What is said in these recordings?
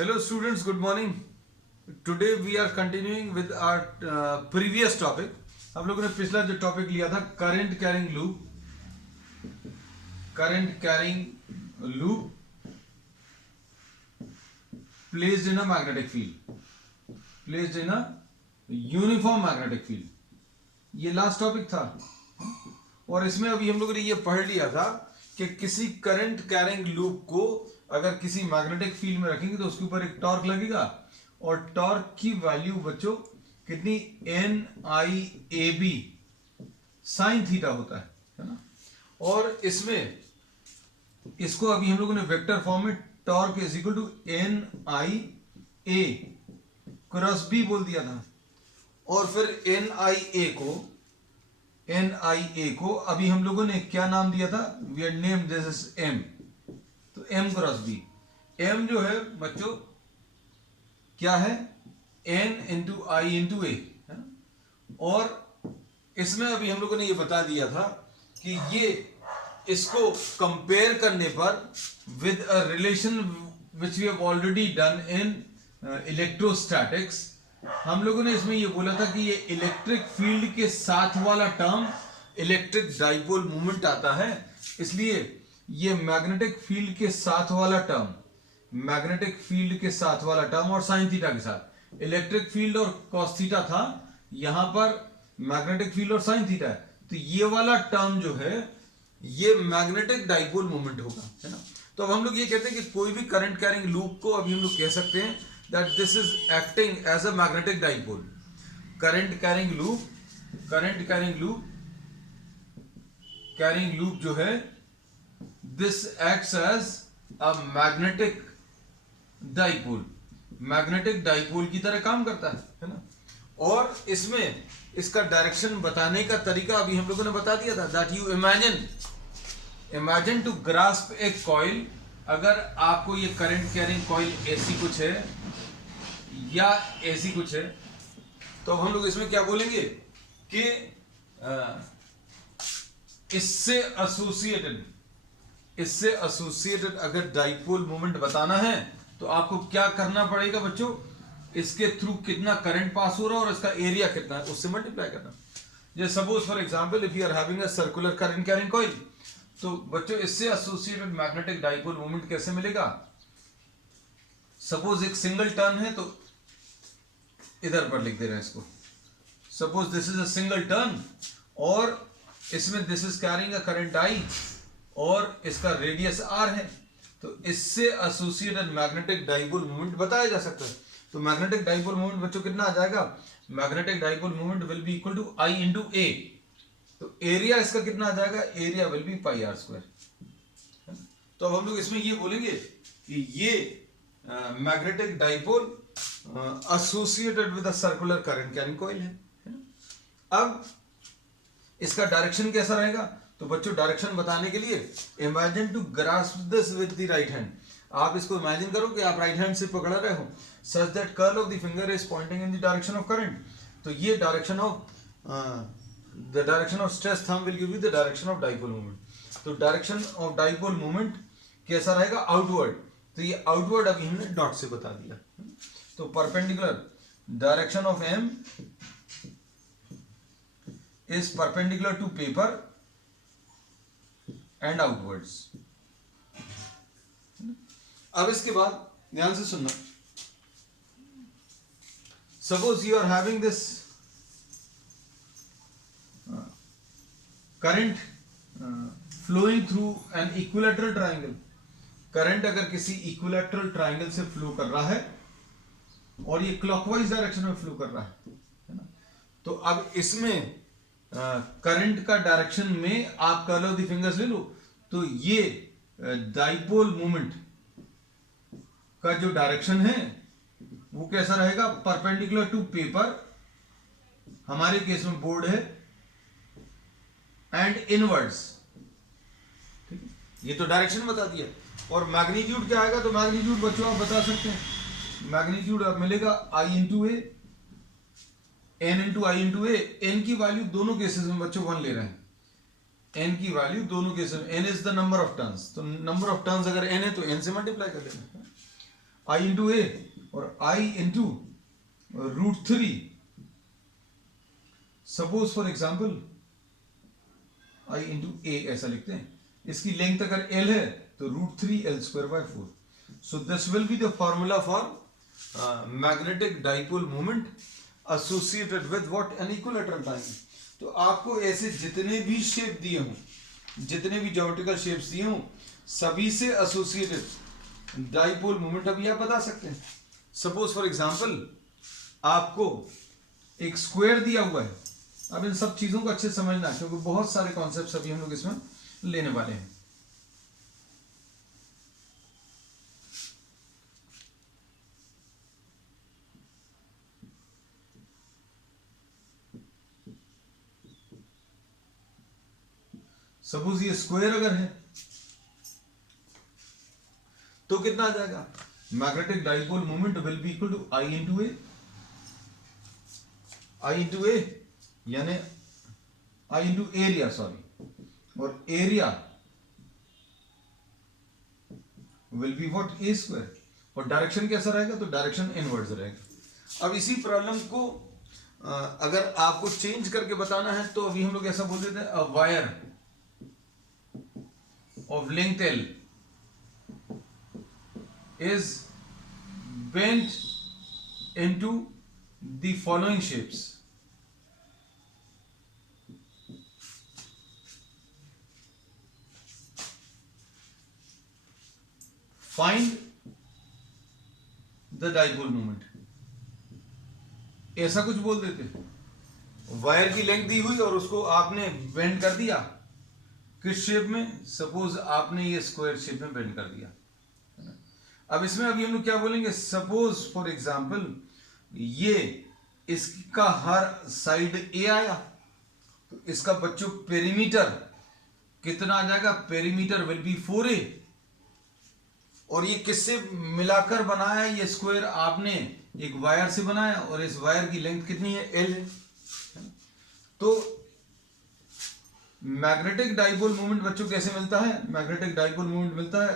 Hello students, good morning. Today we are continuing with our previous topic. हम लोगों ने पिछला जो टॉपिक लिया था current carrying loop placed in a magnetic field, placed in a uniform magnetic field. ये last topic था और इसमें अभी हम लोगों ने ये पढ़ लिया था कि किसी करंट कैरिंग लूप को अगर किसी मैग्नेटिक फील्ड में रखेंगे तो उसके ऊपर एक टॉर्क लगेगा और टॉर्क की वैल्यू बच्चों कितनी NIAB साइन थीटा होता है ना। और इसमें इसको अभी हम लोगों ने वेक्टर फॉर्म में torque is equal to NIA cross B बोल दिया था और फिर NIA को अभी हम लोगों ने क्या नाम दिया था, we are name this is M, तो M क्रॉस B, M जो है बच्चों क्या है N into I into A, और इसमें अभी हम लोगों ने ये बता दिया था कि ये इसको कंपेयर करने पर with a relation which we have already done in electrostatics, हम लोगों ने इसमें ये बोला था कि ये इलेक्ट्रिक फील्ड के साथ वाला टर्म इलेक्ट्रिक डाइपोल मोमेंट आता है, इसलिए ये मैग्नेटिक फील्ड के साथ वाला टर्म, मैग्नेटिक फील्ड के साथ वाला टर्म और साइन थीटा के साथ, इलेक्ट्रिक फील्ड और कॉस थीटा था, यहां पर मैग्नेटिक फील्ड और साइन थीटा है, तो ये वाला टर्म जो है ये मैग्नेटिक डाइपोल मोमेंट होगा, है ना। तो अब हम लोग ये कहते हैं कि कोई भी करंट कैरिंग लूप को अभी हम लोग कह सकते हैं that this is acting as a magnetic dipole. current carrying loop जो है this acts as a magnetic dipole की तरह काम करता है ना। और इसमें इसका डायरेक्शन बताने का तरीका अभी हम लोगों ने बता दिया था that you imagine to grasp a coil, अगर आपको ये करंट कैरिंग कॉइल ऐसी कुछ है या ऐसी कुछ है तो हम लोग इसमें क्या बोलेंगे कि इससे एसोसिएटेड अगर डाइपोल मोमेंट बताना है तो आपको क्या करना पड़ेगा बच्चों, इसके थ्रू कितना करंट पास हो रहा है और इसका एरिया कितना है उससे मल्टीप्लाई करना। जैसे suppose for example if you are having a circular current carrying coil, तो बच्चों इससे एसोसिएटेड मैग्नेटिक डाइपोल मोमेंट कैसे मिलेगा, सपोज एक सिंगल टर्न है तो इधर पर लिख दे रहे हैं इसको, suppose this is a single turn और इसमें this is carrying a current I और इसका रेडियस R है, तो इससे एसोसिएटेड मैग्नेटिक डाइपोल मोमेंट बताया जा सकता है। तो मैग्नेटिक डाइपोल मोमेंट बच्चों कितना आ जाएगा, magnetic dipole moment will be equal to I into A, तो एरिया इसका कितना आ जाएगा, area will be pi R square. तो अब हम लोग इसमें ये बोलेंगे कि ये magnetic dipole associated with a circular current carrying coil है ना। अब इसका डायरेक्शन कैसा रहेगा, तो बच्चों डायरेक्शन बताने के लिए imagine to grasp this with the right hand, आप इसको इमेजिन करो कि आप राइट हैंड से पकड़ रहे हो such that curl of the finger is pointing in the direction of current, तो ये direction of stress thumb will give you the direction of dipole moment. तो डायरेक्शन ऑफ डाइपोल मोमेंट कैसा रहेगा, outward, तो ये आउटवर्ड अभी हमने dot से बता दिया। तो perpendicular direction of M is perpendicular to paper and outwards. अब इसके बाद ध्यान से सुनना, suppose you are having this current flowing through an equilateral triangle, current अगर किसी इक्विलैटरल ट्राइंगल से फ्लो कर रहा है और ये क्लॉकवाइज डायरेक्शन में फ्लो कर रहा है ना, तो अब इसमें करंट का डायरेक्शन में आप कर्ल ऑफ द फिंगर्स ले लो, तो ये डाइपोल मोमेंट का जो डायरेक्शन है वो कैसा रहेगा, परपेंडिकुलर टू पेपर, हमारे केस में बोर्ड है, एंड इनवर्ड्स, ठीक है, ये तो डायरेक्शन बता दिया। और मैग्नीट्यूड क्या आएगा, तो मैग्नीट्यूड बच्चों आप बता सकते हैं, मैग्नीट्यूड अब मिलेगा I into A, N into I into A, N की वैल्यू दोनों केसेस में बच्चों 1 ले रहे हैं, n की वैल्यू दोनों केसेस में, n is the number of turns, तो नंबर ऑफ टर्न्स अगर n है तो n से मल्टीप्लाई कर लेना। आई इंटू ए और I into √3। Suppose for example I into A ऐसा लिखते हैं, इसकी लेंथ अगर एल है तो √3l²/4। So this will be the formula for magnetic dipole moment associated with what, an equilateral triangle. तो आपको ऐसे जितने भी शेप दिए हों, जितने भी ज्योमेट्रिकल शेप्स दिए हों, सभी से एसोसिएटेड डाइपोल मोमेंट अभी आप बता सकते हैं। सपोज फॉर एग्जांपल आपको एक स्क्वायर दिया हुआ है। अब इन सब चीजों को अच्छे से समझना है क्योंकि बहुत सारे कॉन्सेप्ट्स अभी हम लोग इसमें लेने वाले हैं। सपोज ये स्क्वायर अगर है तो कितना आ जाएगा, magnetic dipole moment will be equal to I into A. I into A यानी आई इंटू एरिया, सॉरी, और area will be what, A square. और डायरेक्शन कैसा रहेगा, तो डायरेक्शन इनवर्ड्स रहेगा। अब इसी प्रॉब्लम को अगर आपको चेंज करके बताना है तो अभी हम लोग ऐसा बोल देते हैं, a wire of length L is bent into the following shapes. Find the dipole moment. ऐसा कुछ बोल देते, वायर की लेंथ दी हुई और उसको आपने बेंड कर दिया किस शेप में, सपोज आपने ये स्क्वायर शेप में बेंड कर दिया। अब इसमें अभी हम लोग क्या बोलेंगे, सपोज फॉर एग्जांपल ये इसका हर साइड ए आया तो इसका बच्चों पेरीमीटर कितना आ जाएगा, पेरीमीटर विल बी 4a। और ये किससे मिलाकर बनाया है, ये स्क्वायर आपने एक वायर से बनाया और इस वायर की लेंथ कितनी है, एल है। तो मैग्नेटिक डाइपोल मोमेंट बच्चों कैसे मिलता है, मैग्नेटिक डाइपोल मोमेंट मिलता है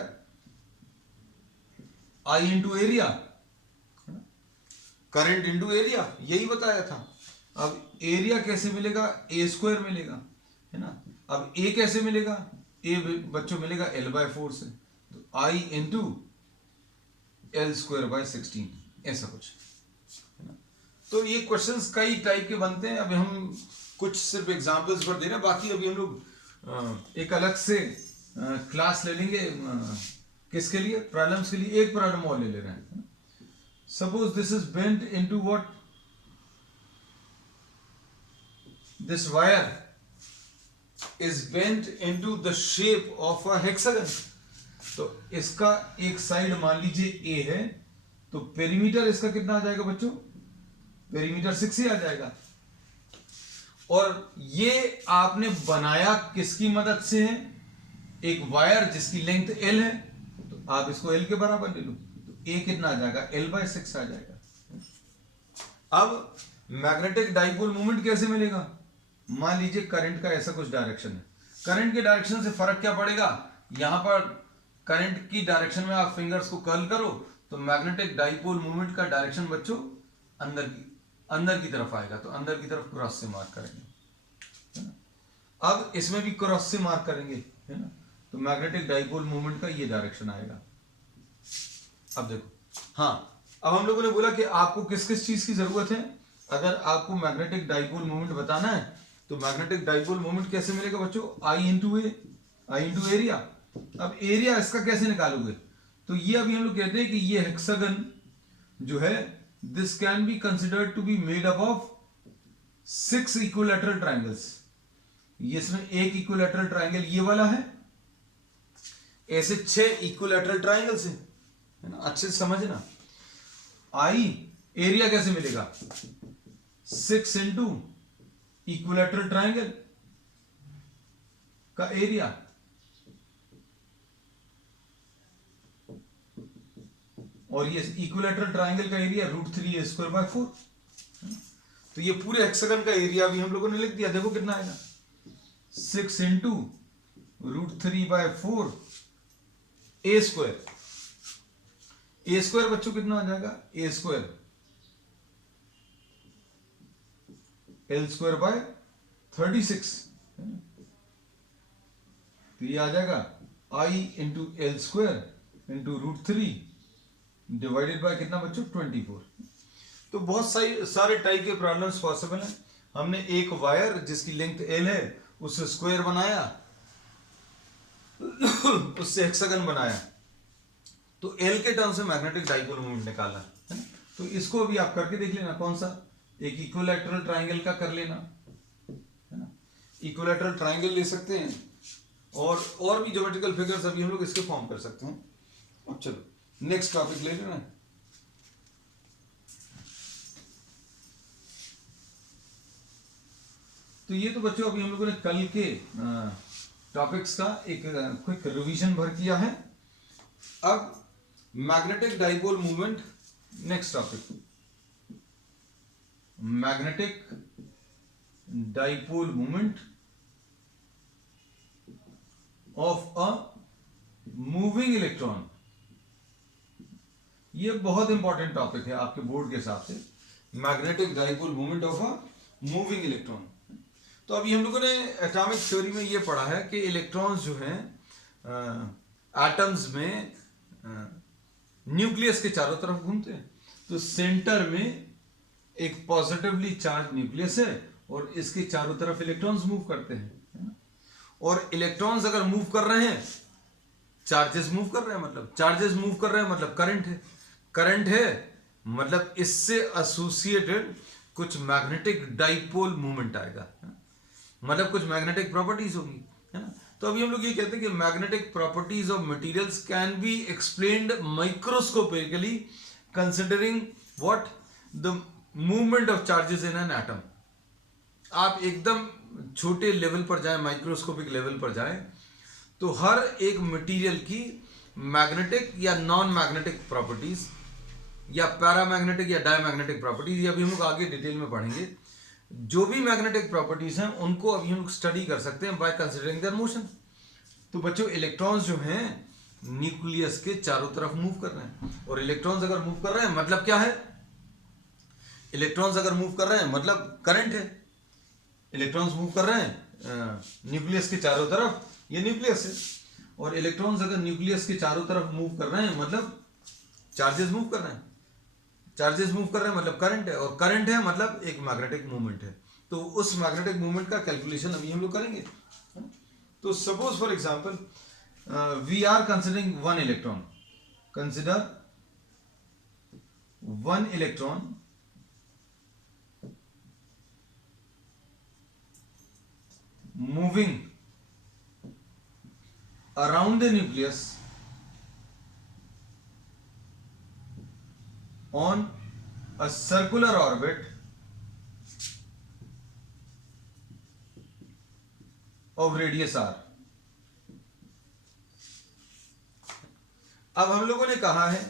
I into area, current into area, यही बताया था। अब एरिया कैसे मिलेगा, ए स्क्वायर मिलेगा, है ना। अब ए कैसे मिलेगा, ए बच्चों मिलेगा l/4 से, तो आई इंटू l²/16 ऐसा कुछ, है ना। तो ये क्वेश्चंस कई टाइप के बनते हैं। अभी हम कुछ सिर्फ एग्जांपल्स पर दे रहे हैं, बाकी अभी हम लोग एक अलग से क्लास ले लेंगे किसके लिए, प्रॉब्लम्स के लिए। एक प्रॉब्लम और ले रहे हैं। Suppose this is bent into what, this wire is bent into the shape of a hexagon. तो इसका एक साइड मान लीजिए ए है, तो पेरीमीटर इसका कितना आ जाएगा बच्चों, पेरीमीटर 6 आ जाएगा। और ये आपने बनाया किसकी मदद से है, एक वायर जिसकी लेंथ एल है, तो आप इसको एल के बराबर ले लो, तो ए कितना आ जाएगा, l/6 आ जाएगा। अब मैग्नेटिक डाइपोल मोमेंट कैसे मिलेगा, मान लीजिए करंट का ऐसा कुछ डायरेक्शन है, करंट के डायरेक्शन से फर्क क्या पड़ेगा, यहां पर करंट की डायरेक्शन में आप फिंगर्स को कर्ल करो तो मैग्नेटिक डाइपोल मोमेंट का डायरेक्शन बच्चों अंदर की तरफ आएगा, तो अंदर की तरफ क्रॉस से मार्क करेंगे, है ना। अब इसमें भी क्रॉस से मार्क करेंगे, है ना, तो मैग्नेटिक डाइपोल मोमेंट का ये डायरेक्शन आएगा। अब देखो, हाँ, अब हम लोगों ने बोला कि आपको किस किस चीज की जरूरत है। अगर आपको मैग्नेटिक डाइपोल मोमेंट बताना है तो मैग्नेटिक डाइपोल मोमेंट कैसे मिलेगा बच्चों, आई इंटू एरिया। अब एरिया इसका कैसे निकालोगे, तो ये अभी हम लोग कहते हैं कि ये हेक्सागन जो है, this can be considered to be made up of 6 equilateral triangles। ये इसमें एक इक्विलैटरल ट्राइंगल ये वाला है, ऐसे 6 इक्विलैटरल ट्राइंगल्स हैं, है ना, अच्छे से समझना। आई एरिया कैसे मिलेगा, 6 इंटू इक्विलैटरल ट्राइंगल का एरिया, और ये इक्विलैटरल ट्राइंगल का एरिया √3a²/4। तो ये पूरे हेक्सागन का एरिया भी हम लोगों ने लिख दिया। देखो कितना आएगा, 6 इंटू √3/4 a²। ए स्क्वायर बच्चों कितना आ जाएगा, A square L square by 36, तो ये आ जाएगा I into L square into √3 divided by कितना बच्चों 24। तो बहुत सारे टाइप के प्रॉब्लम्स पॉसिबल हैं। हमने एक वायर जिसकी लेंथ एल है उससे स्क्वायर बनाया, उससे हेक्सागन बनाया, तो एल के टर्म से मैग्नेटिक डाइपोल मोमेंट निकाला है ना। तो इसको भी आप करके देख लेना, कौन सा, एक इक्विलैटरल ट्राइंगल का कर लेना है ना, इक्विलैटरल ट्राइंगल ले सकते हैं और भी ज्योमेट्रिकल फिगर्स अभी हम लोग इसके फॉर्म कर सकते हैं। अब चलो नेक्स्ट टॉपिक ले लेना। तो ये तो बच्चों अभी हम लोगों ने कल के टॉपिक्स का एक क्विक रिवीजन भर किया है। अब magnetic dipole movement, next topic, magnetic dipole movement of a moving electron. ये बहुत इंपॉर्टेंट टॉपिक है आपके बोर्ड के हिसाब से, magnetic dipole movement of a moving electron. तो अभी हम लोगों ने एटॉमिक थ्योरी में ये पढ़ा है कि इलेक्ट्रॉन्स जो हैं एटम्स में न्यूक्लियस के चारों तरफ घूमते हैं। तो सेंटर में एक पॉजिटिवली चार्ज न्यूक्लियस है और इसके चारों तरफ इलेक्ट्रॉन्स मूव करते हैं, है ना? और इलेक्ट्रॉन्स अगर मूव कर रहे हैं, चार्जेस मूव कर रहे हैं, मतलब चार्जेस मूव कर रहे हैं मतलब करंट है, करंट है मतलब इससे एसोसिएटेड कुछ मैग्नेटिक डाइपोल मूवमेंट आएगा, मतलब कुछ मैग्नेटिक प्रॉपर्टीज होंगी, है ना। तो अभी हम लोग ये कहते हैं कि magnetic properties of materials can be explained microscopically considering what the movement of charges in an atom. आप एकदम छोटे लेवल पर जाएं, माइक्रोस्कोपिक लेवल पर जाएं, तो हर एक मटेरियल की मैग्नेटिक या नॉन मैग्नेटिक प्रॉपर्टीज या पैरामैग्नेटिक या डायमैग्नेटिक प्रॉपर्टीज, ये अभी हम लोग आगे डिटेल में पढ़ेंगे। जो भी मैग्नेटिक प्रॉपर्टीज हैं उनको अभी हम लोग स्टडी कर सकते हैं बाय कंसीडरिंग देयर मोशन। तो बच्चों इलेक्ट्रॉन्स जो हैं न्यूक्लियस के चारों तरफ मूव कर रहे हैं, और इलेक्ट्रॉन्स अगर मूव कर रहे हैं मतलब क्या है, इलेक्ट्रॉन्स अगर मूव कर रहे हैं मतलब करंट है। इलेक्ट्रॉन्स मूव कर रहे हैं न्यूक्लियस के चारों तरफ, ये न्यूक्लियस है, और इलेक्ट्रॉन्स अगर न्यूक्लियस के चारों तरफ मूव कर रहे हैं मतलब चार्जेस मूव कर रहे हैं, चार्जेस मूव कर रहे हैं मतलब करंट है, और करंट है मतलब एक मैग्नेटिक मूवमेंट है। तो उस मैग्नेटिक मूवमेंट का कैलकुलेशन अभी हम लोग करेंगे। तो suppose for example we are considering one electron, consider one electron moving around the nucleus on a circular orbit of radius r। अब हम लोगों ने कहा है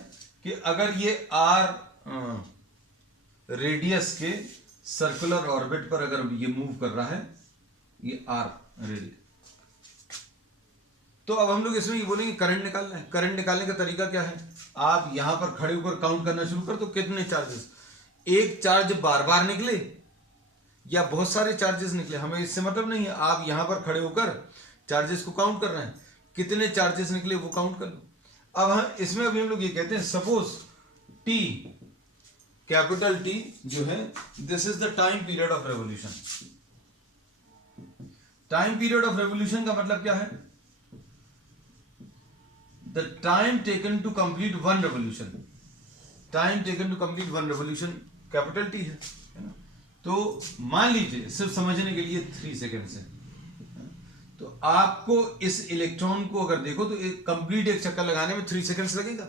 कि अगर ये r रेडियस के सर्कुलर ऑर्बिट पर अगर ये मूव कर रहा है, ये आर रेडियस, तो अब हम लोग इसमें ये बोलेंगे करंट निकालना है। करंट निकालने का तरीका क्या है, आप यहां पर खड़े होकर काउंट करना शुरू कर, तो कितने चार्जेस, एक चार्ज बार बार निकले या बहुत सारे चार्जेस निकले, हमें इससे मतलब नहीं है। आप यहां पर खड़े होकर चार्जेस को काउंट कर रहे हैं, कितने चार्जेस निकले वो काउंट कर लो। अब हम इसमें अभी हम लोग ये कहते हैं सपोज टी, कैपिटल टी जो है, this is the time period of revolution. Time period of revolution का मतलब क्या है, the time taken to complete one revolution, time taken to complete one revolution capital T है ना। तो मान लीजिए सिर्फ समझने के लिए 3 सेकेंड्स है, तो आपको इस इलेक्ट्रॉन को अगर देखो तो एक कंप्लीट एक चक्कर लगाने में 3 सेकेंड्स लगेगा,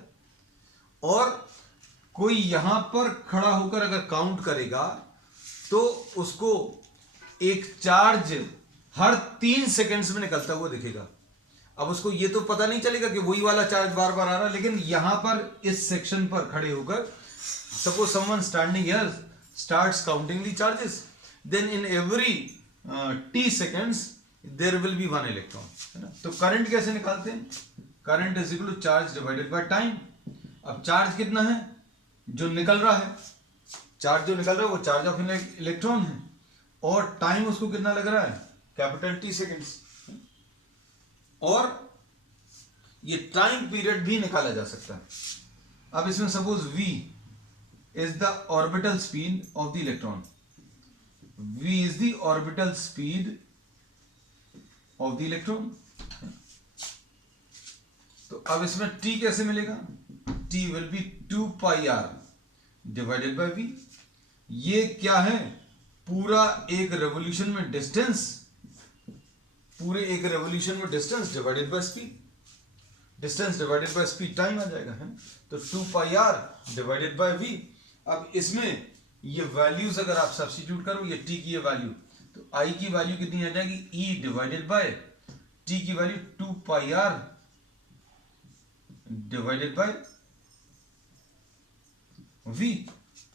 और कोई यहां पर खड़ा होकर अगर काउंट करेगा तो उसको एक चार्ज हर 3 सेकेंड्स में निकलता हुआ दिखेगा। अब उसको ये तो पता नहीं चलेगा कि वही वाला चार्ज बार बार आ रहा है, लेकिन यहां पर इस सेक्शन पर खड़े होकर suppose someone standing here starts counting the charges, then in every t seconds there will be one electron, है ना। तो करंट कैसे निकालते हैं, current is equal to charge divided by time. अब चार्ज कितना है जो निकल रहा है, चार्ज जो निकल रहा है वो चार्ज ऑफ इलेक्ट्रॉन है, और टाइम उसको कितना लग रहा है, कैपिटल टी सेकेंड्स। और ये टाइम पीरियड भी निकाला जा सकता है। अब इसमें suppose v is the orbital speed of the electron, v is the orbital speed of the electron. तो अब इसमें t कैसे मिलेगा, t will be 2 pi r divided by v। ये क्या है, पूरा एक रेवोल्यूशन में डिस्टेंस, पूरे एक रेवोल्यूशन में distance divided by speed, distance divided by speed time आ जाएगा, है। तो 2 pi r divided by v। अब इसमें ये वैल्यूज अगर आप सब्स्टिट्यूट करो, ये t की ये वैल्यू, तो I की वैल्यू कितनी आ जाएगी, E डिवाइडेड बाय t की value 2 pi r divided by v।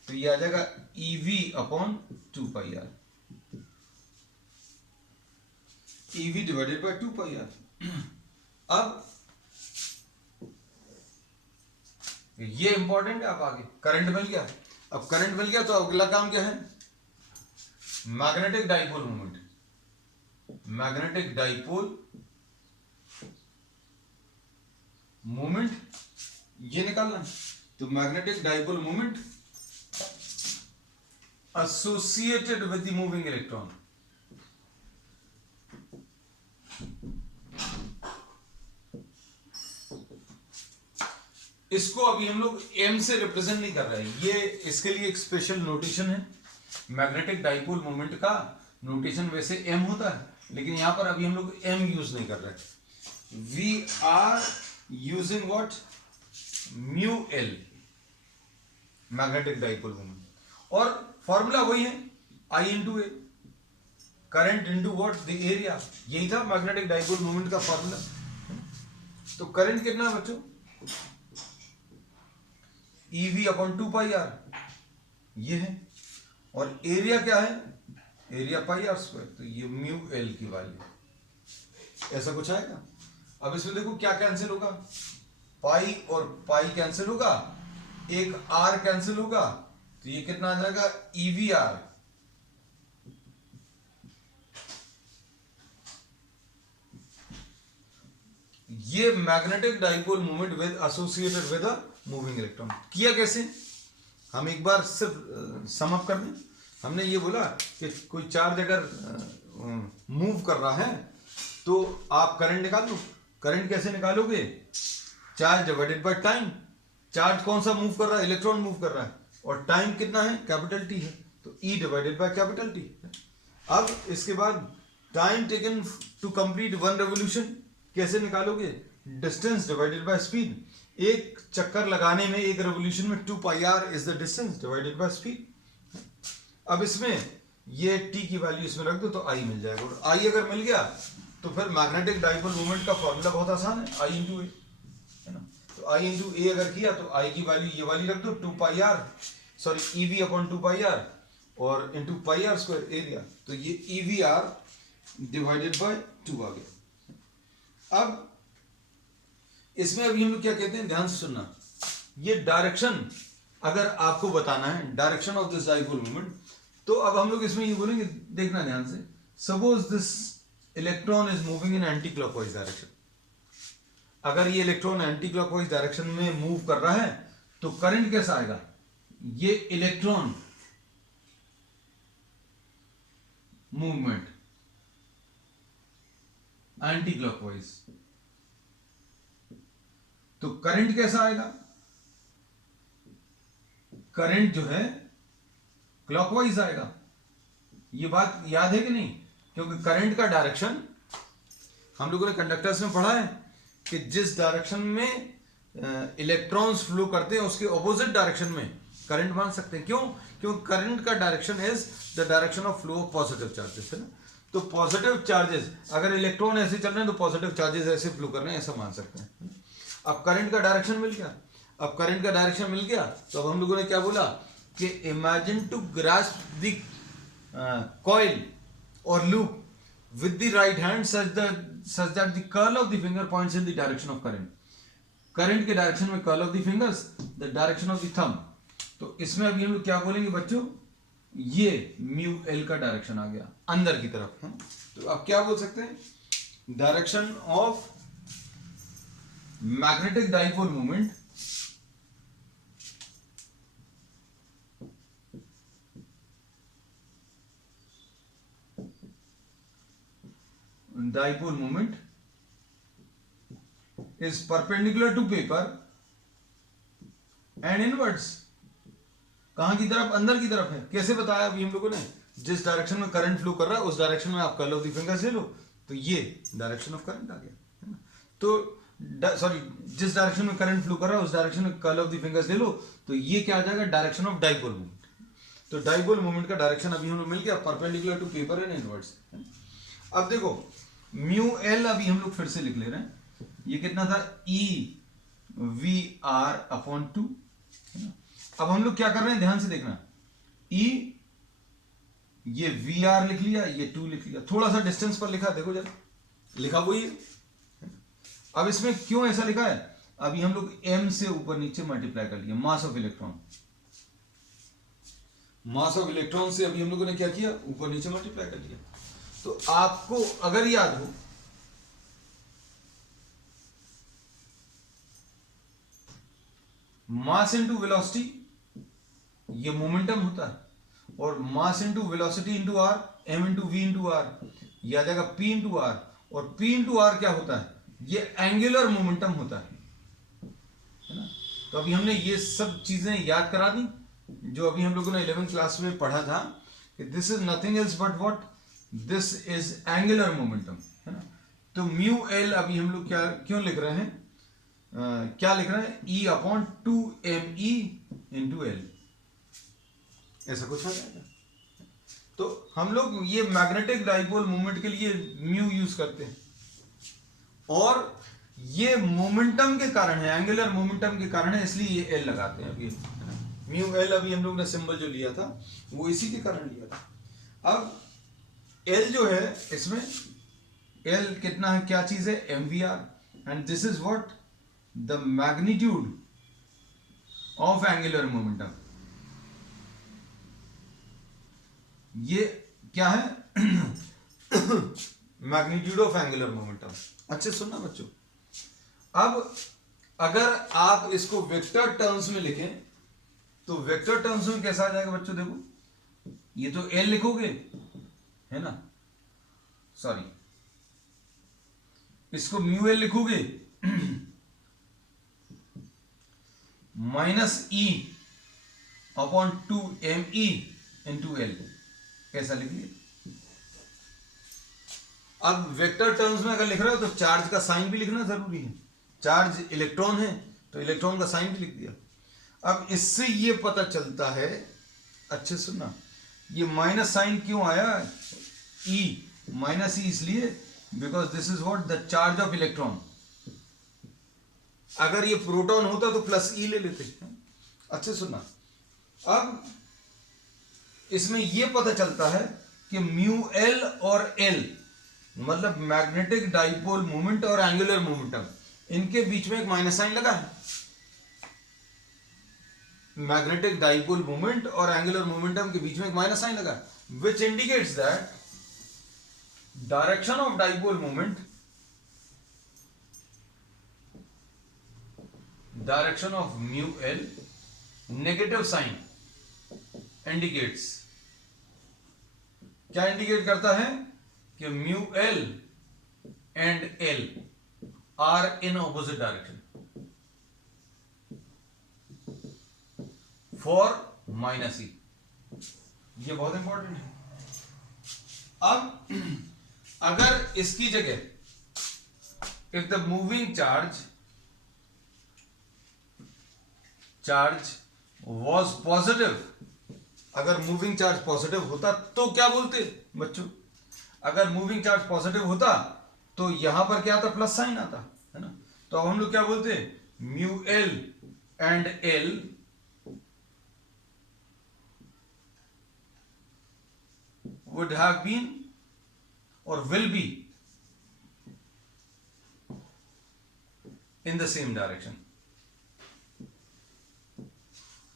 तो ये आ जाएगा EV upon 2 pi r, EV divided by 2 pi r। अब ये इंपॉर्टेंट है। अब आगे करंट मिल गया, अब करंट मिल गया तो अगला काम क्या है, magnetic dipole moment, magnetic dipole moment ये निकालना है। तो magnetic dipole moment associated with the moving electron, इसको अभी हम लोग m से रिप्रेजेंट नहीं कर रहे हैं, ये इसके लिए एक स्पेशल नोटेशन है। मैग्नेटिक डाइपोल मोमेंट का नोटेशन वैसे m होता है, लेकिन यहां पर अभी हम लोग m यूज नहीं कर रहे। We are using what, mu L, magnetic dipole moment, और फॉर्मूला वही है I into A, current into what, the area, यही था मैग्नेटिक डाइपोल मोमेंट का फॉर्मूला। तो करंट कितना है बच्चों, EV अपॉन 2 पाई r ये है, और एरिया क्या है, एरिया पाई r स्क्वायर, तो ये म्यू एल की वैल्यू, ऐसा कुछ आएगा। अब इसमें देखो क्या कैंसिल होगा, पाई और पाई कैंसिल होगा, एक r कैंसिल होगा, तो ये कितना आ जाएगा, EVR। ये magnetic dipole moment with associated with a moving electron. किया कैसे, हम एक बार सिर्फ सम अप कर दें। हमने ये बोला कि कोई चार्ज अगर मूव कर रहा है तो आप करंट निकाल लो। करंट कैसे निकालोगे, charge divided by time. Charge कौन सा मूव कर रहा है, इलेक्ट्रॉन मूव कर रहा है, और टाइम कितना है, कैपिटल टी है, तो E divided by capital T. अब इसके बाद time taken to complete one revolution कैसे निकालोगे, डिस्टेंस डिवाइडेड बाय स्पीड। एक चक्कर लगाने में, एक रेवोल्यूशन में 2 pi r is the distance divided by speed. अब इसमें ये t की वैल्यू इसमें रख दो तो I मिल जाएगा, और I अगर मिल गया तो फिर मैग्नेटिक डाइपोल मोमेंट का फॉर्मूला बहुत आसान है, I इंटू ए, है ना। तो I इंटू ए अगर किया तो I की वैल्यू ये वाली रख दो, 2 pi r, sorry EV upon 2 pi r, और into pi r square area, तो ये EVR डिवाइडेड बाय 2 आ गया। अब इसमें अभी हम लोग क्या कहते हैं, ध्यान से सुनना, ये डायरेक्शन अगर आपको बताना है, direction of this dipole moment, तो अब हम लोग इसमें ये बोलेंगे, देखना ध्यान से, suppose this electron is moving in anti clockwise direction. अगर ये इलेक्ट्रॉन एंटी क्लॉकवाइज डायरेक्शन में मूव कर रहा है तो करंट कैसा आएगा, ये इलेक्ट्रॉन मूवमेंट एंटी क्लॉकवाइज, तो करंट कैसा आएगा, करंट जो है क्लॉकवाइज आएगा। ये बात याद है कि नहीं, क्योंकि करंट का डायरेक्शन हम लोगों ने कंडक्टर्स में पढ़ा है कि जिस डायरेक्शन में इलेक्ट्रॉन्स फ्लो करते हैं उसके ऑपोजिट डायरेक्शन में करंट मान सकते हैं। क्यों, क्योंकि करंट का direction is the direction of flow of positive charges, है ना। तो पॉजिटिव चार्जेस, अगर इलेक्ट्रॉन ऐसे चल रहे हैं तो पॉजिटिव चार्जेस ऐसे फ्लो कर रहे हैं, ऐसा मान सकते हैं। अब करंट का डायरेक्शन मिल गया, अब करंट का डायरेक्शन मिल गया तो अब हम लोगों ने क्या बोला कि imagine to grasp the coil और loop with the right hand such that the curl of the finger points in the direction of current. Current के डायरेक्शन में curl of the fingers the direction of the thumb. तो इसमें अभी हम लोग क्या बोलेंगे बच्चों, ये म्यू एल का डायरेक्शन आ गया अंदर की तरफ है। तो आप क्या बोल सकते हैं, direction of magnetic dipole movement is perpendicular to paper and inwards। कहां की तरफ, अंदर की तरफ है। कैसे बताया अभी हम लोगों ने, जिस डायरेक्शन में करंट फ्लो कर रहा है उस डायरेक्शन में आप कर्ल ऑफ द फिंगर्स ले लो, तो ये डायरेक्शन ऑफ करंट आ गया है ना। तो सॉरी, जिस डायरेक्शन में करंट फ्लो कर रहा है उस डायरेक्शन में कर्ल ऑफ द फिंगर्स ले लो, तो ये क्या आ जाएगा, डायरेक्शन ऑफ डाइपोल मूवमेंट। तो डाइपोल मूवमेंट का डायरेक्शन अभी हमें मिल गया perpendicular to paper and inwards. अब देखो म्यू एल अभी हम लोग फिर से लिख ले रहे हैं, ये कितना था, ई वी आर अपॉन 2। अब हम लोग क्या कर रहे हैं, ध्यान से देखना, ई ये वी आर लिख लिया, ये 2 लिख लिया, थोड़ा सा डिस्टेंस पर लिखा, देखो जरा लिखा वही है। अब इसमें क्यों ऐसा लिखा है, अभी हम लोग एम से ऊपर नीचे मल्टीप्लाई कर लिया, mass of electron, mass of electron से अभी हम लोगों ने क्या किया, ऊपर नीचे मल्टीप्लाई कर लिया। तो आपको अगर याद हो, मास इनटू वेलोसिटी ये मोमेंटम होता है, और mass into velocity into R, M into V into R, ये आ जाएगा पी इनटू आर, और पी इनटू आर क्या होता है, ये एंगुलर मोमेंटम होता है ना। तो अभी हमने ये सब चीजें याद करा दी जो अभी हम लोगों ने 11th क्लास में पढ़ा था कि this is nothing else but what, this is angular momentum है ना। तो म्यू एल अभी हम लोग क्या क्यों लिख रहे हैं, क्या लिख रहे हैं, ई अपॉन 2 me इंटू एल, ऐसा कुछ आ जाएगा। तो हम लोग ये मैग्नेटिक डाइपोल मूवमेंट के लिए म्यू यूज करते हैं, और ये मोमेंटम के कारण है, एंगुलर मोमेंटम के कारण है, इसलिए ये एल लगाते हैं। अभी म्यू एल अभी हम लोग ने सिंबल जो लिया था वो इसी के कारण लिया था। अब एल जो है, इसमें एल कितना है, क्या चीज है, M V R, and this is what, the magnitude of angular momentum. ये क्या है, मैग्नीट्यूड ऑफ एंगुलर मोमेंटम। अच्छे सुनना बच्चों, अब अगर आप इसको वेक्टर टर्म्स में लिखें तो वेक्टर टर्म्स में कैसा आ जाएगा बच्चों, देखो ये तो एल लिखोगे है ना, सॉरी इसको म्यू एल लिखोगे माइनस ई अपॉन 2 me इंटू एल, कैसा लिख लिया। अब वेक्टर टर्म्स में अगर लिख रहे हो तो चार्ज का साइन भी लिखना जरूरी है, चार्ज इलेक्ट्रॉन है तो इलेक्ट्रॉन का साइन भी लिख दिया। अब इससे ये पता चलता है, अच्छे सुनना, ये माइनस साइन क्यों आया, ई माइनस ई इसलिए because this is what, the charge of electron. अगर ये प्रोटॉन होता तो प्लस ई ले लेते। अच्छे सुनना, अब इसमें यह पता चलता है कि म्यू एल और एल मतलब मैग्नेटिक डाइपोल मोमेंट और एंगुलर मोमेंटम, इनके बीच में एक माइनस साइन लगा है। मैग्नेटिक डाइपोल मोमेंट और एंगुलर मोमेंटम के बीच में एक माइनस साइन लगा, which indicates that direction of dipole moment, direction of mu L, negative sign indicates, क्या इंडिकेट करता है कि mu L and L are in opposite direction for minus E. ये बहुत इंपॉर्टेंट है। अब अगर इसकी जगह if the moving charge was positive, अगर मूविंग चार्ज पॉजिटिव होता तो क्या बोलते बच्चों, अगर मूविंग चार्ज पॉजिटिव होता तो यहां पर क्या आता, प्लस साइन आता है ना। तो अब हम लोग क्या बोलते, mu L and L would have been or will be in the same direction।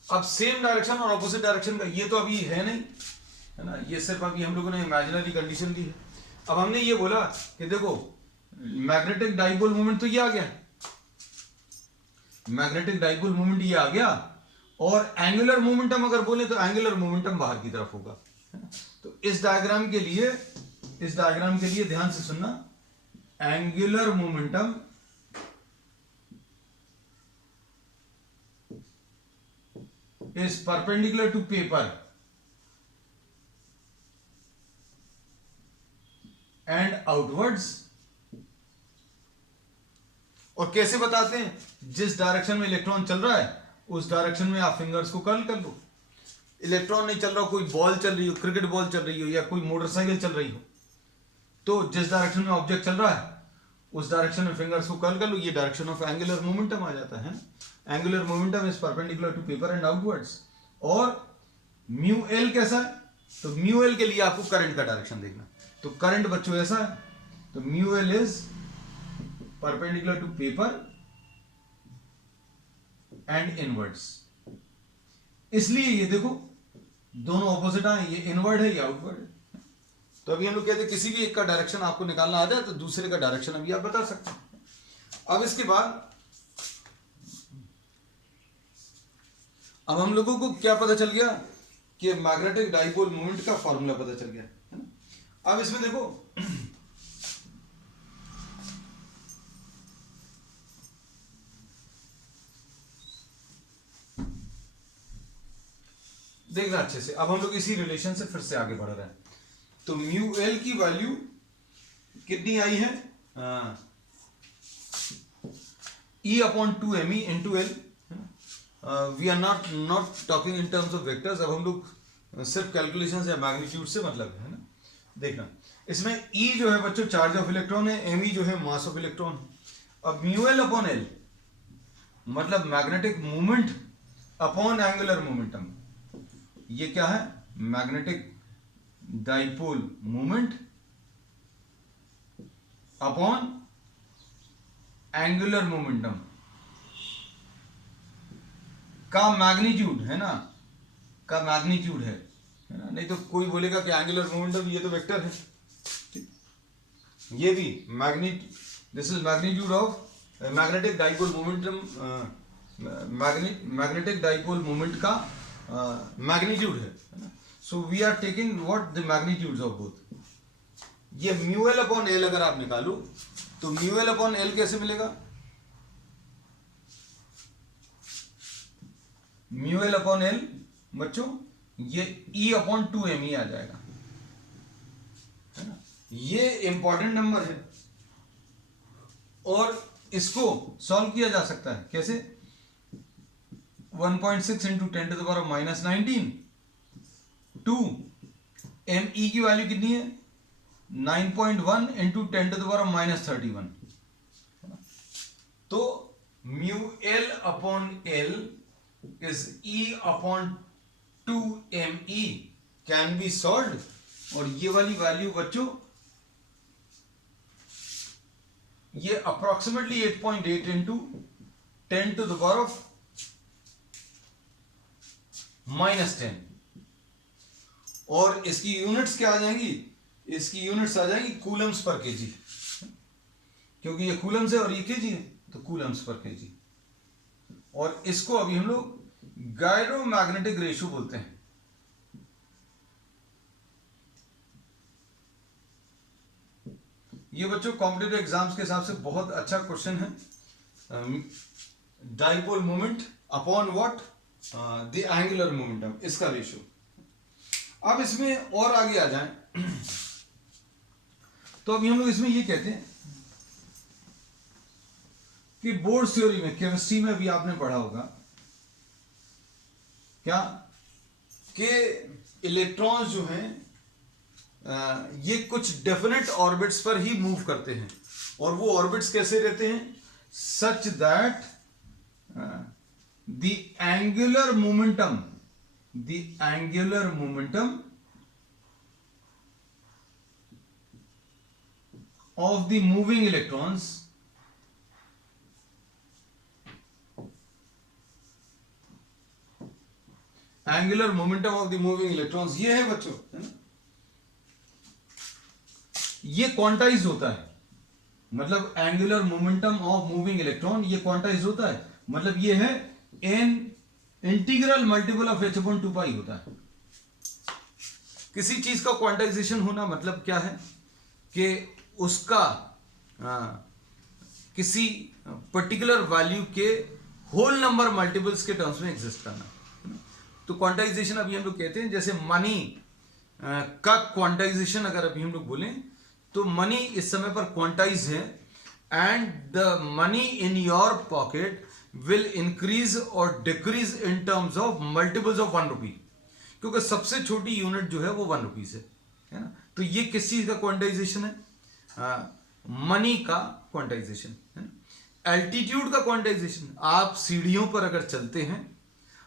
अब सेम डायरेक्शन और ऑपोजिट डायरेक्शन का ये तो अभी है नहीं, है ना, ये सिर्फ अभी हम लोगों ने इमेजिनरी कंडीशन दी है। अब हमने ये बोला कि देखो मैग्नेटिक डाइपोल मोमेंट तो ये आ गया, मैग्नेटिक डाइपोल मोमेंट ये आ गया, और एंगुलर मोमेंटम अगर बोले तो एंगुलर मोमेंटम बाहर की तरफ होगा, है ना? तो इस डायग्राम के लिए, इस डायग्राम के लिए ध्यान से सुनना, angular momentum is perpendicular to paper and outwards। और कैसे बताते हैं, जिस डायरेक्शन में इलेक्ट्रॉन चल रहा है उस डायरेक्शन में आप फिंगर्स को कर्ल कर लो। इलेक्ट्रॉन नहीं चल रहा, कोई बॉल चल रही हो, क्रिकेट बॉल चल रही हो, या कोई मोटरसाइकिल चल रही हो, तो जिस डायरेक्शन में ऑब्जेक्ट चल रहा है उस डायरेक्शन में फिंगर्स को कर्ल कर लो, ये डायरेक्शन ऑफ एंगुलर मोमेंटम आ जाता है। Angular momentum is perpendicular to paper and outwards. और म्यू एल कैसा है, तो म्यू एल के लिए आपको करंट का डायरेक्शन देखना, तो करंट बच्चों ऐसा है, तो mu L is perpendicular to paper and inwards. इसलिए ये देखो दोनों ऑपोजिट आए, ये इनवर्ड है, ये आउटवर्ड है। तो अभी हम लोग कहते हैं किसी भी एक का डायरेक्शन आपको निकालना आ जाए तो दूसरे का डायरेक्शन अभी आप बता सकते हैं। अब इसके बाद अब हम लोगों को क्या पता चल गया कि मैग्नेटिक डाइपोल मोमेंट का फॉर्मूला पता चल गया, है ना। अब इसमें देखो देखना अच्छे से, अब हम लोग इसी रिलेशन से फिर से आगे बढ़ रहे हैं। तो म्यू एल की वैल्यू कितनी आई है, E upon 2me into L. We are not talking in terms of vectors, अब हम लोग सिर्फ कैलकुलेशन या मैग्नीट्यूड से मतलब है ना। देखना इसमें E जो है बच्चों चार्ज ऑफ इलेक्ट्रॉन है, Me जो है मास ऑफ इलेक्ट्रॉन। अब म्यू एल अपॉन एल मतलब magnetic movement upon angular momentum, ये क्या है, magnetic dipole moment upon angular momentum का मैग्नीट्यूड, है ना, का मैग्नीट्यूड है ना। नहीं तो कोई बोलेगा कि एंगुलर मोमेंटम ये तो वेक्टर है, ठीक, ये भी this is magnitude of magnetic dipole momentum, magnetic dipole moment का मैग्नीट्यूड है ना। So we are taking what the magnitudes of both. ये म्यू एल अपॉन एल अगर आप निकालो तो म्यू एल अपॉन एल कैसे मिलेगा, म्यू एल अपॉन एल बच्चों ये E अपॉन 2me आ जाएगा, है ना। ये इंपॉर्टेंट नंबर है और इसको सॉल्व किया जा सकता है कैसे, 1.6 into 10 to the power minus 19 two me की वैल्यू कितनी है 9.1 into 10 to the power minus 31। तो mu L upon L is E upon 2me can be solved, और ये वाली वैल्यू बच्चों ये approximately 8.8 into 10 to the power of minus 10, और इसकी यूनिट्स क्या आ जाएंगी, इसकी यूनिट्स आ जाएंगी कूलम्स पर केजी, क्योंकि ये कूलम्स है और ये केजी है, तो कूलम्स पर केजी। और इसको अभी हम लोग गायरोमैग्नेटिक रेशियो बोलते हैं। ये बच्चों कॉम्पिटिटिव एग्जाम्स के हिसाब से बहुत अच्छा क्वेश्चन है। Dipole moment upon what, the angular momentum, इसका रेशियो। अब इसमें और आगे आ जाएं तो अभी हम लोग इसमें ये कहते हैं कि बोर्ड थ्योरी में, केमिस्ट्री में भी आपने पढ़ा होगा क्या, कि इलेक्ट्रॉन्स जो हैं ये कुछ डेफिनेट ऑर्बिट्स पर ही मूव करते हैं, और वो ऑर्बिट्स कैसे रहते हैं, such that the angular momentum of the moving electrons angular momentum of the moving electrons ये है बच्चों, है ना। ये क्वांटाइज होता है, मतलब angular momentum of moving electron ये क्वांटाइज होता है, मतलब ये है an integral multiple of h upon 2 पाई होता है। किसी चीज का क्वांटाइजेशन होना मतलब क्या है कि उसका किसी पर्टिकुलर वैल्यू के होल नंबर मल्टीपल्स के टर्म्स में एग्जिस्ट करना। तो क्वांटाइजेशन अभी हम लोग कहते हैं, जैसे मनी का क्वांटाइजेशन अगर अभी हम लोग बोलें तो मनी इस समय पर क्वांटाइज है and the money in your pocket will increase और decrease in terms of multiples of 1 rupee, क्योंकि सबसे छोटी यूनिट जो है वो 1 रुपीज है ना। तो ये किस चीज का क्वांटाइजेशन है? मनी का क्वांटाइजेशन है ना। एल्टीट्यूड का क्वांटाइजेशन, आप सीढ़ियों पर अगर चलते हैं,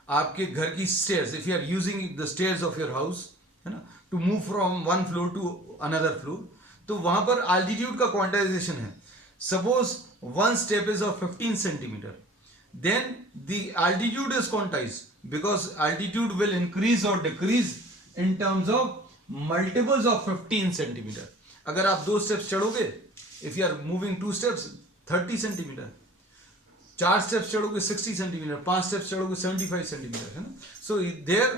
आपके घर की stairs, if you are using the stairs of your house, है ना, to move from one floor to another floor, तो वहां पर एल्टीट्यूड का क्वांटाइजेशन है। Suppose one step is of 15 centimetre, then the altitude is quantized because altitude will increase or decrease in terms of multiples of 15 centimeter. अगर आप 2 steps चढ़ोगे, if you are moving 2 steps 30 centimeter, 4 steps चढ़ोगे 60 centimeter, 5 steps चढ़ोगे 75 centimeter, है ना। So there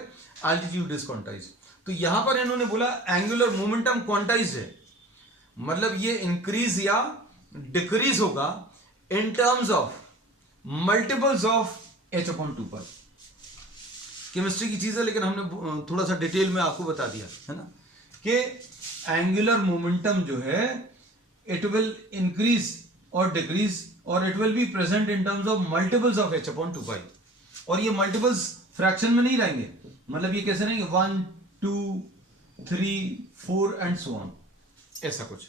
altitude is quantized. तो यहां पर इन्होंने बोला angular momentum quantized है, मतलब ये इंक्रीज या डिक्रीज होगा इन terms of multiples of h upon 2 pi. Chemistry की चीज है, लेकिन हमने थोड़ा सा डिटेल में आपको बता दिया है ना कि एंगुलर मोमेंटम जो है इट विल इंक्रीज और डिक्रीज और it will be present in terms of multiples of h upon 2 पाई। और ये मल्टीपल्स फ्रैक्शन में नहीं रहेंगे, मतलब ये कैसे रहेंगे 1 2 3 4 एंड सो ऑन, ऐसा कुछ।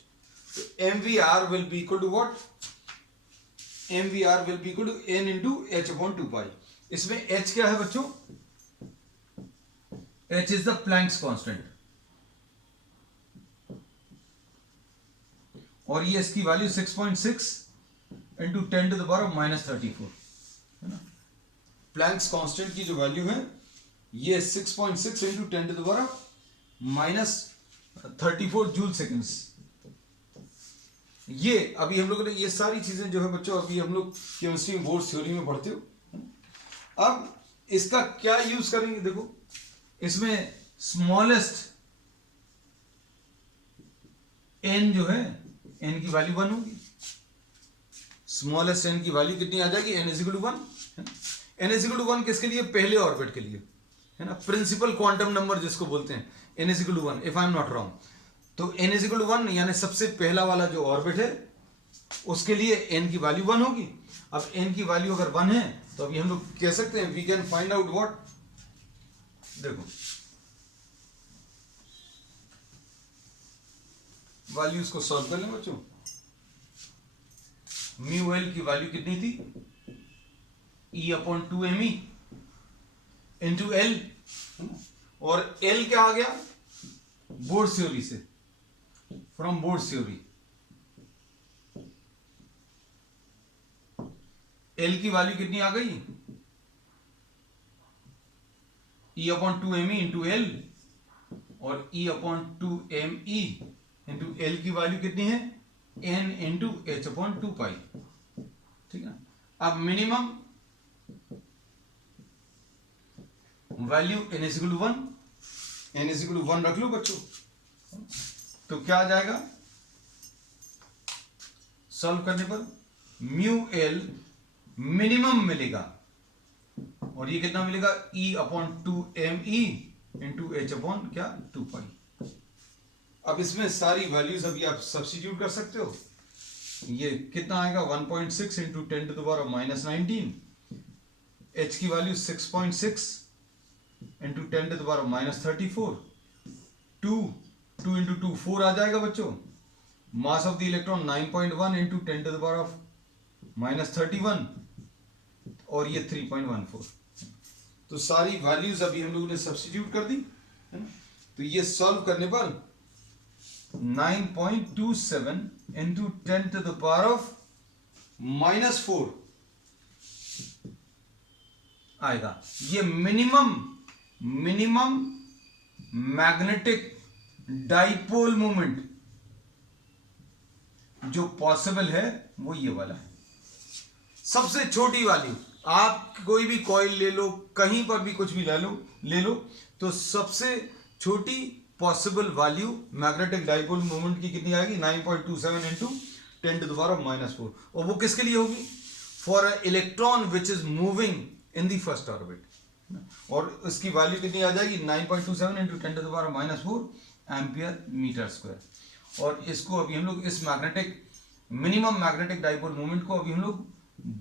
तो MVR will be equal to what? MVR will be equal to n into h upon 2 पाई। इसमें h क्या है बच्चों? h is the Planck's constant, और ये इसकी value 6.6 into 10 to the power of -34 है ना। प्लैंक्स कांस्टेंट की जो वैल्यू है ये 6.6 into 10 to the power of -34 joule seconds. ये अभी हम लोगों ने ये सारी चीजें जो है बच्चों अभी हम लोग केमिस्ट्री में बोर्ड थ्योरी में पढ़ते हो। अब इसका क्या यूज करेंगे, देखो इसमें स्मॉलेस्ट n जो है n की वैल्यू 1 होगी, स्मॉलेस्ट n की वैल्यू कितनी आ जाएगी? n is equal to 1। n is equal to 1 किसके लिए? पहले ऑर्बिट के लिए, है ना, प्रिंसिपल क्वांटम नंबर जिसको बोलते हैं, n is equal to 1 if I am not wrong. तो n इज इक्वल टू 1 यानी सबसे पहला वाला जो ऑर्बिट है उसके लिए n की वैल्यू 1 होगी। अब n की वैल्यू अगर 1 है तो अभी हम लोग कह सकते हैं we can find out what, देखो वैल्यूज को सॉल्व कर लें बच्चों। म्यू एल की वैल्यू कितनी थी? E upon 2me into L, और एल क्या आ गया? बोर्ड थ्योरी से, फ्रॉम बोर्ड थ्योरी। एल की वैल्यू कितनी आ गई? E upon 2me into L, और E upon 2me into L की वैल्यू कितनी है? n इंटू h अपॉन 2 पाई, ठीक है। अब minimum value n is equal to 1, n is equal to 1 रख लो बच्चों, तो क्या आ जाएगा सॉल्व करने पर? म्यू एल मिनिमम मिलेगा, और ये कितना मिलेगा? E upon 2me into h upon क्या 2 पाई। अब इसमें सारी वैल्यूज अभी आप सब्स्टिट्यूट कर सकते हो। ये कितना आएगा? 1.6 into 10 to the power -19, h की value 6.6 into 10 to the power -34, 2 into 2 4 आ जाएगा बच्चों। Mass of the electron 9.1 into 10 to the power of -31, और ये 3.14। तो सारी वैल्यूज अभी हम लोगों ने सब्स्टिट्यूट कर दी, है ना। तो ये सॉल्व करने पर 9.27 into 10 to the power of -4 आएगा। ये minimum minimum magnetic dipole moment जो पॉसिबल है वो ये वाला है। सबसे छोटी वैल्यू, आप कोई भी कॉइल ले लो, कहीं पर भी कुछ भी ले लो तो सबसे छोटी possible value magnetic dipole moment की कितनी आएगी? 9.27 इंटू 10⁻⁻⁴। और वो किसके लिए होगी? For a electron which is moving in the first orbit. और इसकी वैल्यू कितनी आ जाएगी? 9.27 इंटू 10⁻⁻⁴ एम्पियर मीटर स्क्वायर। और इसको अभी हम लोग इस मिनिमम मैग्नेटिक डाइपोल मोमेंट को अभी हम लोग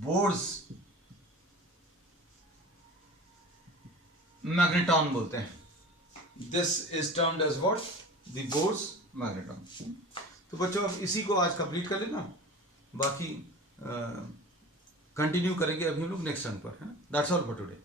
बोर्स मैग्नेटॉन बोलते हैं। This is termed as what? The Bohr's magneton. तो बच्चों अब इसी को आज कंप्लीट कर लेना, बाकी कंटिन्यू करेंगे अभी हम लोग नेक्स्ट टर्न पर, है। That's all for today.